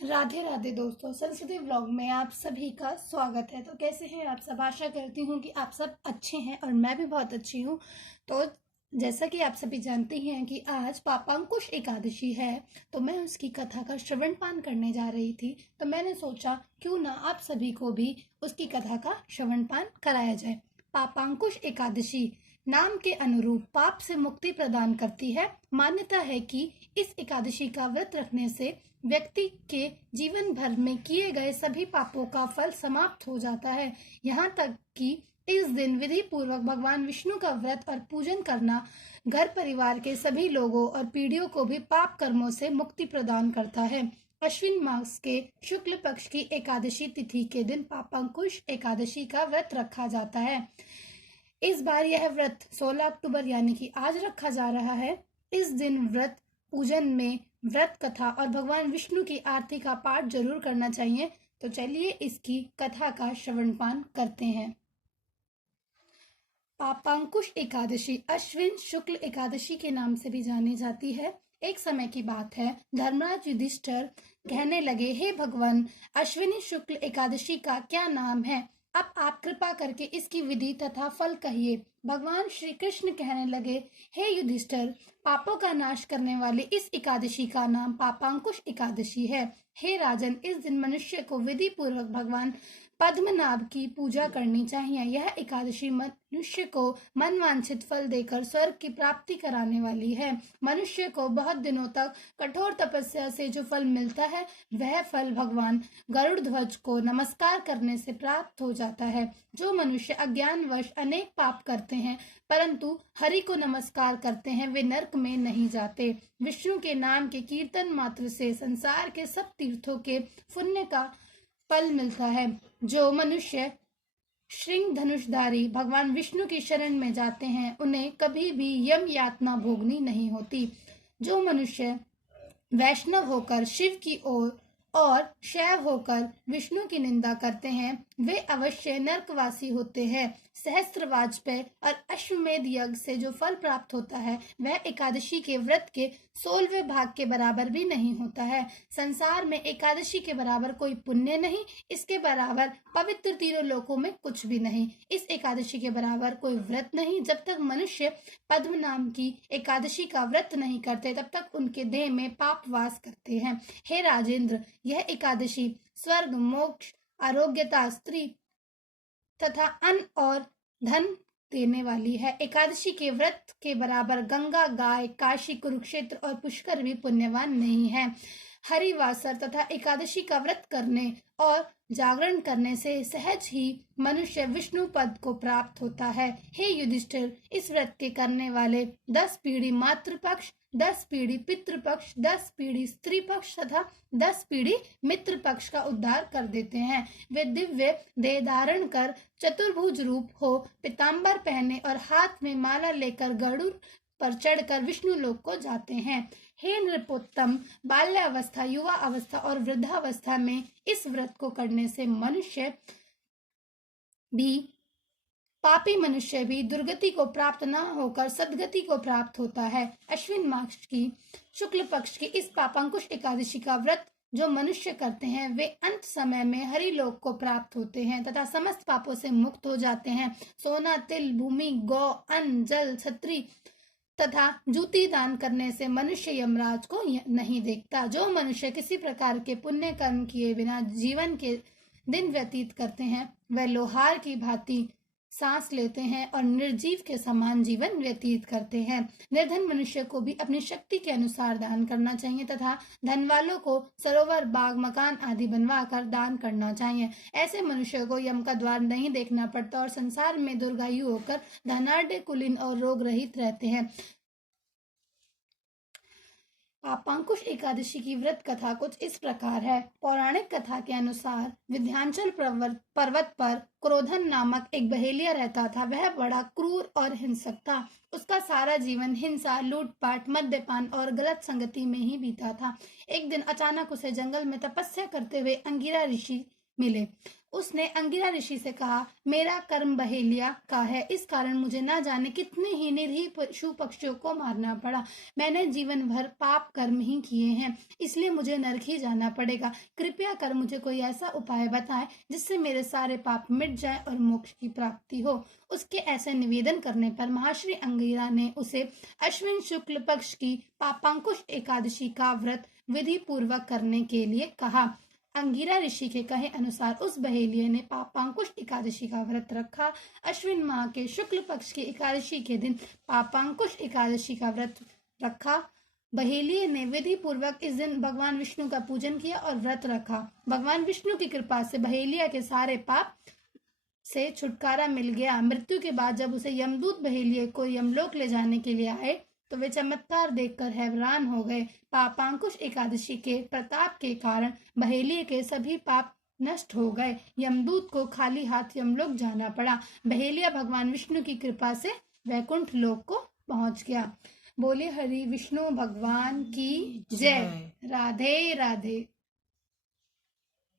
राधे राधे दोस्तों, संस्कृति व्लॉग में आप सभी का स्वागत है। तो कैसे हैं आप सब? आशा करती हूँ कि आप सब अच्छे हैं और मैं भी बहुत अच्छी हूँ। तो जैसा कि आप सभी जानते हैं कि आज पापांकुश एकादशी है, तो मैं उसकी कथा का श्रवण पान करने जा रही थी। तो मैंने सोचा क्यों ना आप सभी को भी उसकी कथा का श्रवण पान कराया जाए। पापांकुश एकादशी नाम के अनुरूप पाप से मुक्ति प्रदान करती है। मान्यता है कि इस एकादशी का व्रत रखने से व्यक्ति के जीवन भर में किए गए सभी पापों का फल समाप्त हो जाता है। यहाँ तक कि इस दिन विधि पूर्वक भगवान विष्णु का व्रत और पूजन करना घर परिवार के सभी लोगों और पीढ़ियों को भी पाप कर्मों से मुक्ति प्रदान करता है। अश्विन मास के शुक्ल पक्ष की एकादशी तिथि के दिन पापांकुश एकादशी का व्रत रखा जाता है। इस बार यह व्रत 16 अक्टूबर यानी कि आज रखा जा रहा है। इस दिन व्रत पूजन में व्रत कथा और भगवान विष्णु की आरती का पाठ जरूर करना चाहिए। तो चलिए इसकी कथा का श्रवण पान करते हैं। पापांकुश एकादशी अश्विन शुक्ल एकादशी के नाम से भी जानी जाती है। एक समय की बात है, धर्मराज युधिष्ठिर कहने लगे, हे भगवान, अश्विनी शुक्ल एकादशी का क्या नाम है? अब आप कृपा करके इसकी विधि तथा फल कहिए। भगवान श्री कृष्ण कहने लगे, हे युधिष्ठिर, पापों का नाश करने वाली इस एकादशी का नाम पापांकुश एकादशी है। हे राजन, इस दिन मनुष्य को विधि पूर्वक भगवान पद्मनाभ की पूजा करनी चाहिए। यह एकादशी मनुष्य को मनवांछित फल देकर स्वर्ग की प्राप्ति कराने वाली है। मनुष्य को बहुत दिनों तक कठोर तपस्या से जो फल मिलता है, वह फल भगवान गरुड़ ध्वज को नमस्कार करने से प्राप्त हो जाता है। जो मनुष्य अज्ञानवश अनेक पाप करते हैं परंतु हरि को नमस्कार करते हैं, वे नरक में नहीं जाते। विष्णु के नाम के कीर्तन मात्र से संसार के सब तीर्थों के पुण्य का फल मिलता है। जो मनुष्य श्रृंग धनुषधारी भगवान विष्णु की शरण में जाते हैं, उन्हें कभी भी यम यातना भोगनी नहीं होती। जो मनुष्य वैष्णव होकर शिव की ओर और शैव होकर विष्णु की निंदा करते हैं, वे अवश्य नरकवासी होते हैं। सहस्त्र वाजपेय और अश्वमेध यज्ञ से जो फल प्राप्त होता है, वह एकादशी के व्रत के 16वें भाग के बराबर भी नहीं होता है। संसार में एकादशी के बराबर कोई पुण्य नहीं, इसके बराबर पवित्र तीनों लोकों में कुछ भी नहीं। इस एकादशी के बराबर कोई व्रत नहीं। जब तक मनुष्य पद्म नाम की एकादशी का व्रत नहीं करते, तब तक उनके देह में पाप वास करते हैं। हे राजेंद्र, यह एकादशी स्वर्ग, मोक्ष, आरोग्यता, स्त्री तथा अन्न और धन देने वाली है। एकादशी के व्रत के बराबर गंगा, गाय, काशी, कुरुक्षेत्र और पुष्कर भी पुण्यवान नहीं है। हरिवासर तथा एकादशी का व्रत करने और जागरण करने से सहज ही मनुष्य विष्णु पद को प्राप्त होता है। हे युधिष्ठिर, इस व्रत के करने वाले 10 पीढ़ी मातृपक्ष, 10 पीढ़ी पितृपक्ष, 10 पीढ़ी स्त्री पक्ष तथा 10 पीढ़ी मित्र पक्ष का उद्धार कर देते हैं। वे दिव्य देह धारण कर चतुर्भुज रूप हो, पीताम्बर पहने और हाथ में माला लेकर गरुड़ पर चढ़कर विष्णु लोक को जाते हैं। हे नृपोत्तम, बाल्यावस्था, युवा अवस्था और वृद्धावस्था में इस व्रत को करने से पापी मनुष्य भी दुर्गति को प्राप्त न होकर सद्गति को प्राप्त होता है। अश्विन मास की शुक्ल पक्ष की इस पापांकुश एकादशी का व्रत जो मनुष्य करते हैं, वे अंत समय में हरि लोक को प्राप्त होते हैं तथा समस्त पापों से मुक्त हो जाते हैं। सोना, तिल, भूमि, गौ, अन्न, जल, छत्री तथा जूती दान करने से मनुष्य यमराज को नहीं देखता। जो मनुष्य किसी प्रकार के पुण्य कर्म किए बिना जीवन के दिन व्यतीत करते हैं, वह लोहार की भांति सांस लेते हैं और निर्जीव के समान जीवन व्यतीत करते हैं। निर्धन मनुष्य को भी अपनी शक्ति के अनुसार दान करना चाहिए तथा धन वालों को सरोवर, बाग, मकान आदि बनवा कर दान करना चाहिए। ऐसे मनुष्य को यम का द्वार नहीं देखना पड़ता और संसार में दीर्घायु होकर धनाढ़, कुलीन और रोग रहित रहते हैं। पापांकुश एकादशी की व्रत कथा कुछ इस प्रकार है। पौराणिक कथा के अनुसार विंध्याचल पर्वत पर क्रोधन नामक एक बहेलिया रहता था। वह बड़ा क्रूर और हिंसक था। उसका सारा जीवन हिंसा, लूटपाट, मद्यपान और गलत संगति में ही बीता था। एक दिन अचानक उसे जंगल में तपस्या करते हुए अंगिरा ऋषि मिले। उसने अंगिरा ऋषि से कहा, मेरा कर्म बहेलिया का है, इस कारण मुझे ना जाने कितने ही निरीह पशु पक्षियों को मारना पड़ा। मैंने जीवन भर पाप कर्म ही किए हैं, इसलिए मुझे नरक ही जाना पड़ेगा। कृपया कर मुझे कोई ऐसा उपाय बताएं जिससे मेरे सारे पाप मिट जाए और मोक्ष की प्राप्ति हो। उसके ऐसे निवेदन करने पर महर्षि अंगिरा ने उसे अश्विन शुक्ल पक्ष की पापांकुश एकादशी का व्रत विधि पूर्वक करने के लिए कहा। अंगिरा ऋषि के कहे अनुसार उस बहेलिये ने पापांकुश एकादशी का व्रत रखा। अश्विन माह के शुक्ल पक्ष की एकादशी के दिन पापांकुश एकादशी का व्रत रखा। बहेलिये ने विधि पूर्वक इस दिन भगवान विष्णु का पूजन किया और व्रत रखा। भगवान विष्णु की कृपा से बहेलिया के सारे पाप से छुटकारा मिल गया। मृत्यु के बाद जब उसे यमदूत बहेलिये को यमलोक ले जाने के लिए आए तो वे चमत्कार देखकर हैरान हो गए। पापांकुश एकादशी के प्रताप के कारण बहेलिये के सभी पाप नष्ट हो गए। यमदूत को खाली हाथ यमलोक जाना पड़ा। बहेलिया भगवान विष्णु की कृपा से वैकुंठ लोक को पहुंच गया। बोले हरि विष्णु भगवान की जय। राधे राधे।